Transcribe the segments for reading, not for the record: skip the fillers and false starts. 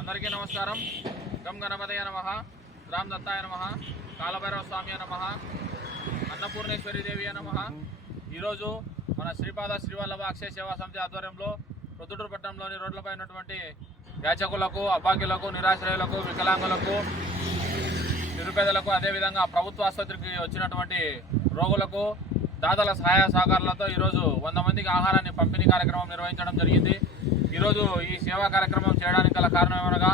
అందరికీ నమస్కారం. గం గణపతయ నమః, రామ్ దత్తాయ నమః, కాలభైరవ స్వామి నమః, అన్నపూర్ణేశ్వరి దేవి నమః. ఈరోజు మన శ్రీపాద శ్రీవల్లభ అక్షయ సేవా సమితి ఆధ్వర్యంలో ప్రొద్దుటూరు పట్టణంలోని రోడ్లపై ఉన్నటువంటి యాచకులకు, అభాగ్యులకు, నిరాశ్రయులకు, వికలాంగులకు, నిరుపేదలకు, అదేవిధంగా ప్రభుత్వ ఆసుపత్రికి వచ్చినటువంటి రోగులకు దాతల సహాయ సహకారాలతో ఈరోజు 100 మందికి ఆహారాన్ని పంపిణీ కార్యక్రమం నిర్వహించడం జరిగింది. ఈరోజు ఈ సేవా కార్యక్రమం చేయడానికి గల కారణం ఏమనగా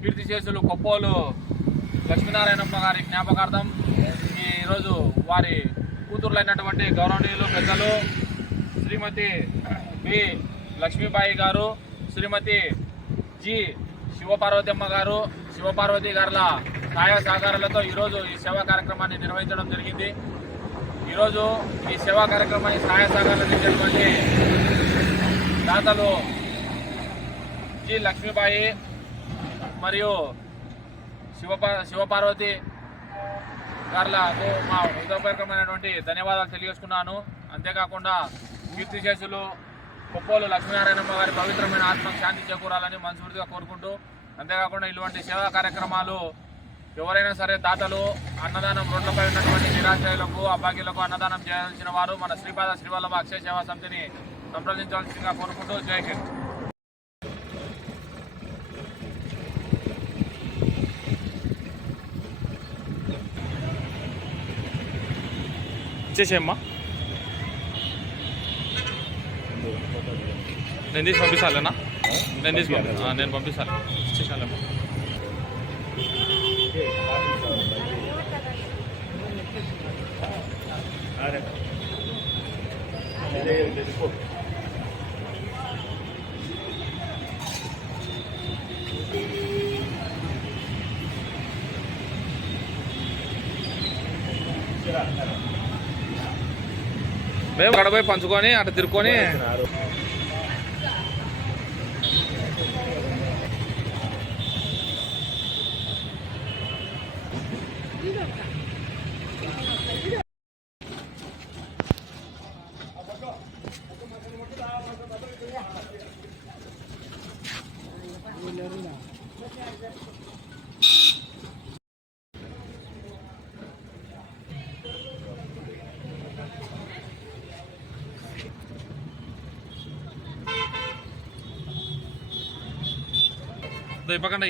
కీర్తిశేషులు కొప్పోలు లక్ష్మీనారాయణమ్మ గారి జ్ఞాపకార్థం ఈరోజు వారి కూతుర్లైనటువంటి గౌరవనీయులు పెద్దలు శ్రీమతి బి లక్ష్మీబాయి గారు, శ్రీమతి జి శివపార్వతమ్మ గారు, శివపార్వతి గారుల సహాయ సహకారాలతో ఈరోజు ఈ సేవా కార్యక్రమాన్ని నిర్వహించడం జరిగింది. ఈరోజు ఈ సేవా కార్యక్రమాన్ని సహాయ సహకారాలు అందించినటువంటి దాతలు జి లక్ష్మీబాయి మరియు శివపార్వతి గారులకు మా హృదయపూర్వకమైనటువంటి ధన్యవాదాలు తెలియజేసుకున్నాను. అంతేకాకుండా కీర్తిశేషులు కొప్పోలు లక్ష్మీనారాయణమ్మ గారి పవిత్రమైన ఆత్మకు శాంతి చేకూరాలని మనస్ఫూర్తిగా కోరుకుంటూ, అంతేకాకుండా ఇటువంటి సేవా కార్యక్రమాలు ఎవరైనా సరే దాతలు అన్నదానం రోడ్లపై ఉన్నటువంటి నిరాశ్రయులకు, అభాగ్యులకు అన్నదానం చేయాల్సిన వారు మన శ్రీపాద శ్రీవల్లభ అక్షయ సేవా సమితిని సంప్రదించాల్సిందిగా కోరుకుంటూ జై హింద్. ఇచ్చేసేమ్మా, నేను తీసి పంపిస్తాలేనా? నేను పంపిస్తాను. ఇచ్చేసాలేమ్మా. మేము అక్కడ పోయి పంచుకొని అటు తిరుక్కొని పక్కన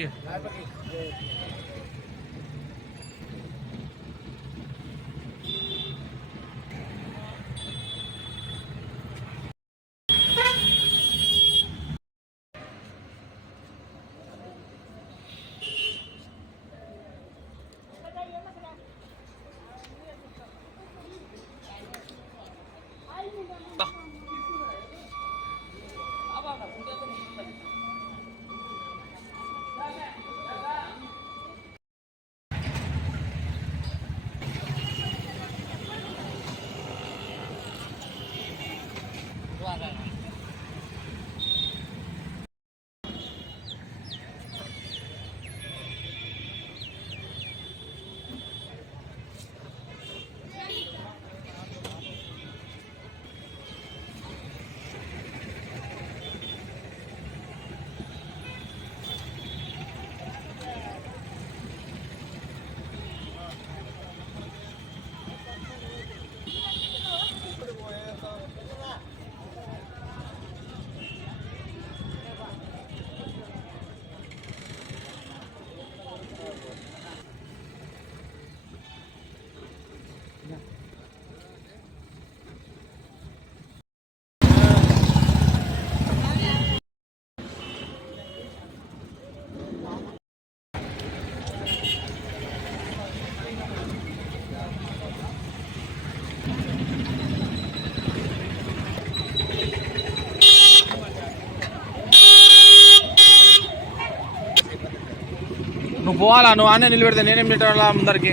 నువ్వు పోవాలా? నువ్వు అన్నీ నిలబెడితే నేనేం పెట్టాలా అందరికి?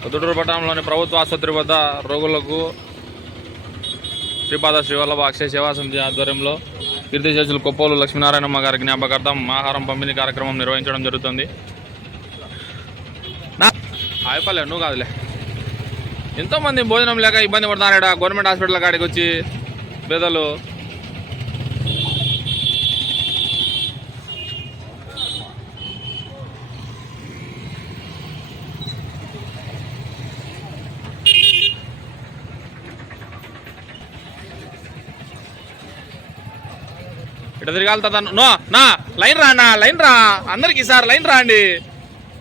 ప్రొద్దుటూరు పట్టణంలోని ప్రభుత్వ ఆసుపత్రి వద్ద రోగులకు శ్రీపాద శ్రీవల్లభ అక్షయ సేవా సమితి ఆధ్వర్యంలో కీర్తిశేషులు కొప్పోలు లక్ష్మీనారాయణమ్మ గారి జ్ఞాపకార్థం ఆహారం పంపిణీ కార్యక్రమం నిర్వహించడం జరుగుతుంది. అయిపోలే, నువ్వు కాదులే. ఎంతోమంది భోజనం లేక ఇబ్బంది పడుతున్నారు. గవర్నమెంట్ హాస్పిటల్ కాడికి వచ్చి బెదలు ఇట్లా తిరగాలుతా నో నా లైన్ రా అన్న లైన్ రా అందరికి సార్ లైన్ రా అండి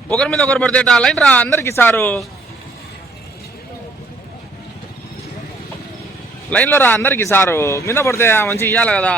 ఒకరి మీద ఒకరు పడితే లైన్ రా అందరికి సారు లైన్లో రా అందరికి సారు మీద పడితే మంచి ఇవ్వాలి కదా